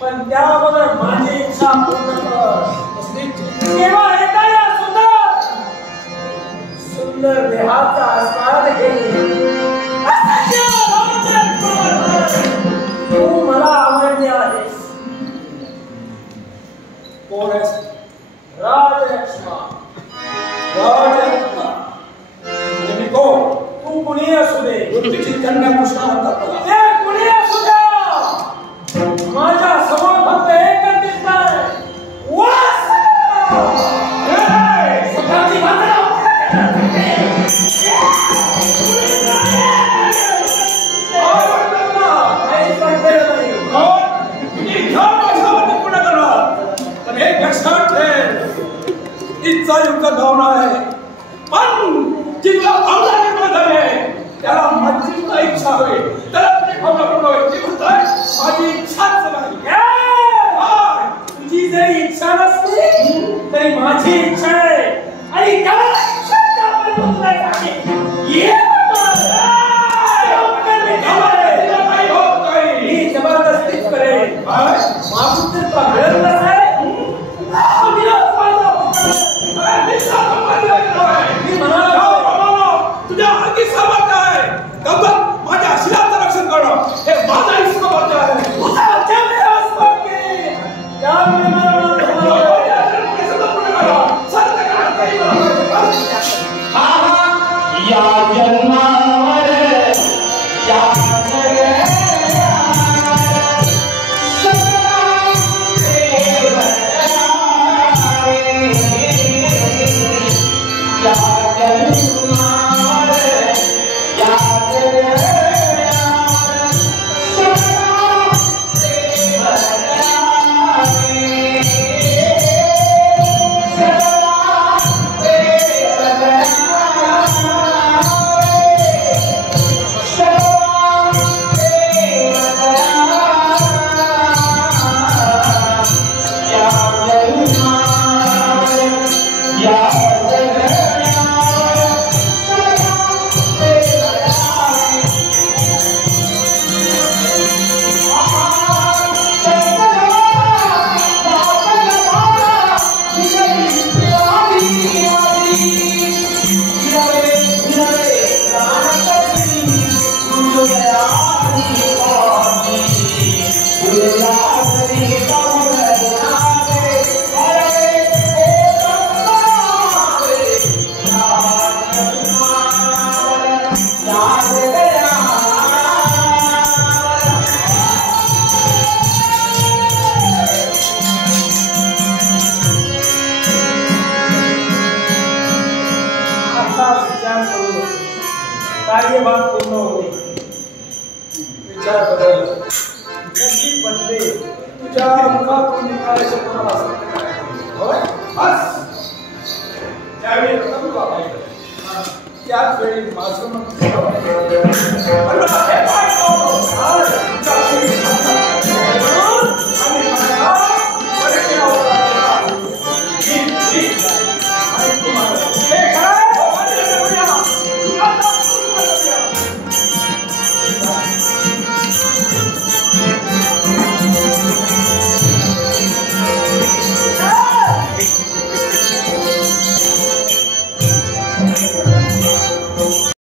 पण त्याबरोबर माझी इच्छा पूर्ण कर. केवळ एका या सुंदर देहाचा आस्वाद घे. तू मला आवडली आहेस. कोण आहेस? राजलक्ष्मा. राजलक्ष्मा म्हणजे मी कोण? तू कुणी असू दे. तुझी कन्या कृष्णा म्हणतात तुला. ते कुणी असू द्या. माझ्या समोर फक्त एकच दिसणार. इच्छा युक्त भावना आहे पण जिला भावना निर्माण झाली आहे त्याला माझी इच्छा होईल. त्याला तुझी भावना पूर्ण होईल. ती म्हणतोय माझी इच्छाच नाही. तुझी जरी इच्छा नसली तरी माझी इच्छा आहे. आणि त्याला मी जबरदस्तीच करेन. मागून मिळत नसाय तुझ्या हाती सामर्थ्य आहे. माझ्या शिलाचं रक्षण करणं हे माझा सामर्थ्य आहे. कार्यभाग पूर्ण होते. विचार बदल नशीब बदले. तुझ्या मुखातून निघायचं कोणाला असं होय बस त्यावेळी त्याच वेळी माझं